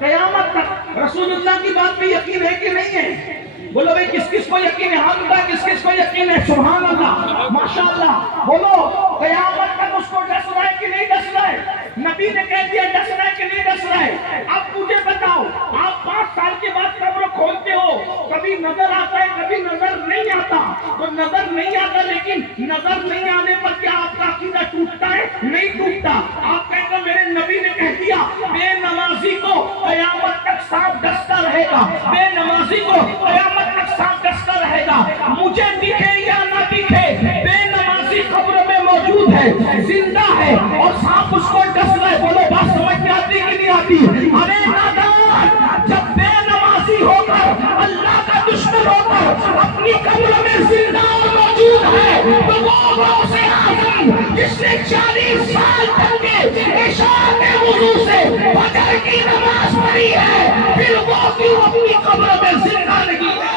قیامت تک رسول اللہ کی بات پہ یقین ہے کہ نہیں ہے؟ بولو بھائی کس کس کو یقین ہے؟ ہاتھ اٹھا، کس کس کو یقین ہے؟ سبحان اللہ، ماشاءاللہ، بولو قیامت تک اس کو ڈسنا ہے کہ نہیں ڈسنا ہے؟ نبی نے کہہ دیا ڈسنا ہے کہ نہیں ڈسنا ہے؟ اب مجھے بتاؤ، آپ 5 سال کے بعد قبر کھولتے ہو، کبھی نظر آتا ہے کبھی نظر نہیں آتا، تو نظر نہیں آتا لیکن نظر نہیں آنے پر کیا آپ کا عقیدہ ٹوٹتا ہے؟ نہیں ٹوٹتا۔ آپ کہتے ہیں میرے نبی نے کہہ دیا بے نمازی کو قیامت تک سانپ ڈستا رہے گا، بے نمازی کو قیامت تک سانپ ڈستا رہے گا، مجھے دکھے یا نہ دکھے بے نمازی قبر میں موجود ہے، زندہ ہے، اور سانپ اس کو ڈس رہا ہے۔ بولو بات سمجھ میں آتی کہ نہیں آتی؟ ارے نادان، جب بے نمازی ہو کر اللہ کا دشمن ہو کر اپنی قبر میں زندہ اور موجود ہے، تو وہ غوث اعظم جس نے 40 سال تک کے عشاء کے وضو سے فجر کی نماز پڑھی ہے، پھر وہ کیوں اپنی قبر میں زندہ نہیں ہے؟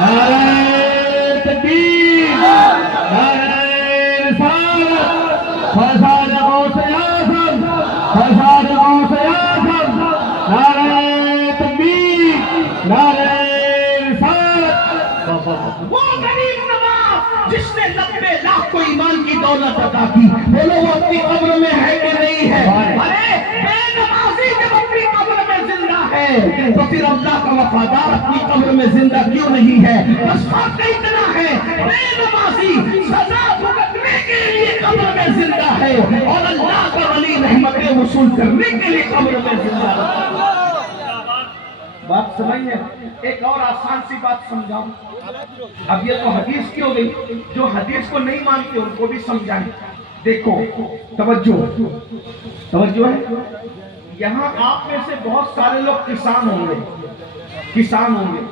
نعرہ تکبیر، نعرہ رسالت، فرزاد غوث اعظم، فرزاد غوث اعظم، نعرہ تکبیر، نعرہ رسالت۔ وہ غریب نواز جس نے 90 لاکھ کو ایمان کی دولت عطا کی، بولو وہ اپنی قبر میں ہے کہ نہیں ہے؟ ارے بے نمازی جب اپنی قبر میں زندہ ہے تو پھر اللہ کا وفادار اپنی قبر میں زندہ کیوں نہیں ہے؟ بس فرق اتنا ہے، بے نمازی سزا بھگتنے کے لیے قبر میں زندہ ہے، اور اللہ کا ولی رحمتیں وصول کرنے کے لیے قبر میں زندہ ہے۔ بات سمجھیں؟ ایک اور آسان سی بات سمجھاؤں۔ اب یہ تو حدیث کی ہو گئی، جو حدیث کو نہیں مانتے ان کو بھی سمجھائیں۔ دیکھو توجہ، توجہ ہے، یہاں آپ میں سے بہت سارے لوگ کسان ہوں گے، کسان ہوں گے،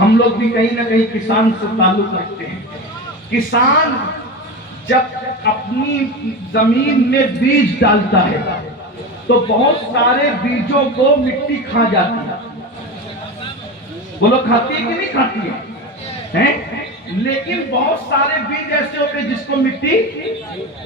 ہم لوگ بھی کہیں نہ کہیں کسان سے تعلق رکھتے ہیں۔ کسان جب اپنی زمین میں بیج ڈالتا ہے تو بہت سارے بیجوں کو مٹی کھا جاتی ہے، بولو کھاتی ہے کہ نہیں کھاتی ہے؟ لیکن بہت سارے بیج ایسے ہوتے ہیں جس کو مٹی،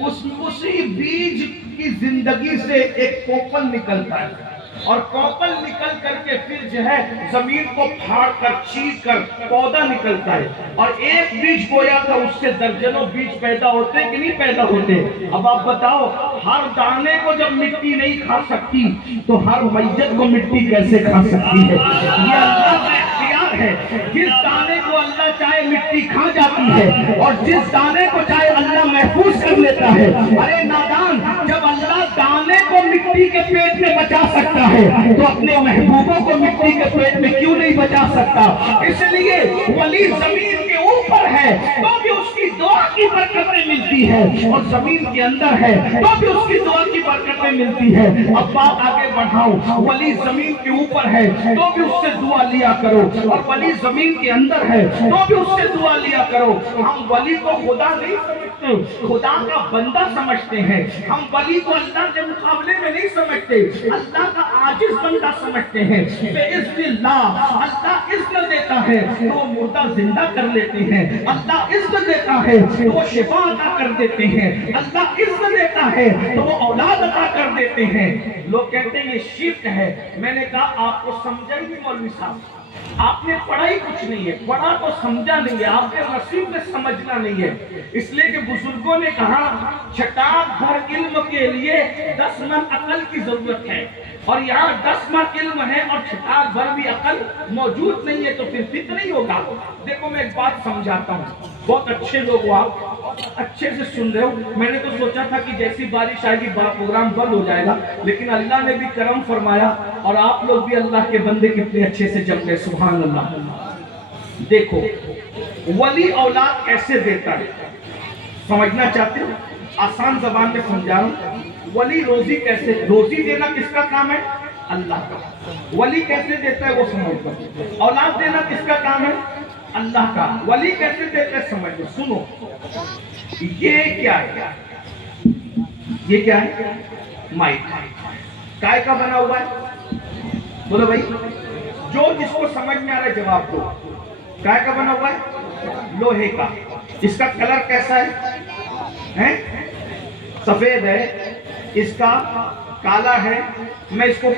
اسی بیج کی زندگی سے ایک کوپل نکلتا ہے، اور کوپل نکل کر کے پھر جو ہے زمین کو پھاڑ کر چیر کر پودا نکلتا ہے، اور ایک بیج بویا تھا اس سے درجنوں بیج پیدا ہوتے کہ نہیں پیدا ہوتے؟ اب آپ بتاؤ، ہر دانے کو جب مٹی نہیں کھا سکتی تو ہر میت کو مٹی کیسے کھا سکتی ہے؟ یہ اللہ کا اختیار ہے، جس دانے کو اللہ چاہے مٹی کھا جاتی ہے، اور جس دانے کو چاہے اللہ محفوظ کر لیتا ہے۔ ارے نادان، جب اللہ دانے کو مٹی کے پیٹ میں بچا سکتا ہے تو اپنے محبوبوں کو مٹی کے پیٹ میں کیوں نہیں بچا سکتا؟ اس لیے ولی زمین کے اوپر ہے تو بھی اس کی دعا کی برکتیں ملتی ہے، اور زمین کے اندر ہے تو بھی اس کی دعا کی برکتیں ملتی ہے۔ اب بات آگے بڑھاؤ، ولی زمین کے اوپر ہے تو بھی اس سے دعا لیا کرو، اور ولی زمین کے اندر ہے تو بھی اس سے دعا لیا کرو۔ ہم ولی کو خدا نہیں سمجھتے، خدا کا بندہ سمجھتے ہیں۔ ہم ولی کو اللہ کے مقابلے میں نہیں سمجھتے، اللہ کا عاجز بندہ سمجھتے ہیں۔ بِإِذْنِ اللَّهِ، اللہ اذن دیتا ہے تو وہ مردہ زندہ کر لیتے ہیں، اللہ اذن دیتا ہے تو وہ شفا عطا کر دیتے ہیں، اللہ اذن دیتا ہے تو وہ اولاد عطا کر دیتے ہیں۔ لوگ کہتے ہیں یہ شرک ہے، میں نے کہا آپ کو سمجھا ہی نہیں مولوی صاحب، آپ نے پڑھا ہی کچھ نہیں ہے، پڑھا تو سمجھا نہیں ہے، آپ کے نصیب میں سمجھنا نہیں ہے۔ اس لیے کہ بزرگوں نے کہا چھٹاک بھر علم کے لیے 10 من عقل کی ضرورت ہے، اور یہاں 10 من علم ہے اور چھٹاک بھر بھی عقل موجود نہیں ہے تو پھر فت نہیں ہوگا۔ دیکھو میں ایک بات سمجھاتا ہوں، بہت اچھے لوگ ہو آپ، اچھے سے سن رہے ہو۔ میں نے تو سوچا تھا کہ جیسی بارش آئے گی پروگرام بند ہو جائے گا، لیکن اللہ نے بھی کرم فرمایا، اور آپ لوگ بھی اللہ کے بندے کتنے اچھے سے جم گئے، سبحان اللہ۔ دیکھو ولی اولاد کیسے دیتا ہے، سمجھنا چاہتے ہو؟ آسان زبان میں سمجھا رہا ہوں۔ ولی روزی کیسے، روزی دینا کس کا کام ہے؟ اللہ کا۔ ولی کیسے دیتا ہے وہ سمجھ لو۔ اولاد دینا کس کا کام ہے؟ اللہ کا۔ ولی کیسے دیتا ہے سمجھ لو۔ سنو، یہ کیا ہے؟ یہ کیا ہے؟ مائک کائے کا بنا ہوا ہے؟ بولو بھائی، جو جس کو سمجھ میں آ رہا ہے جواب دو۔ کائے کا بنا ہوا ہے؟ لوہے کا۔ اس کا کلر کیسا ہے؟ سفید ہے، اس کا کالا ہے۔ میں اس کو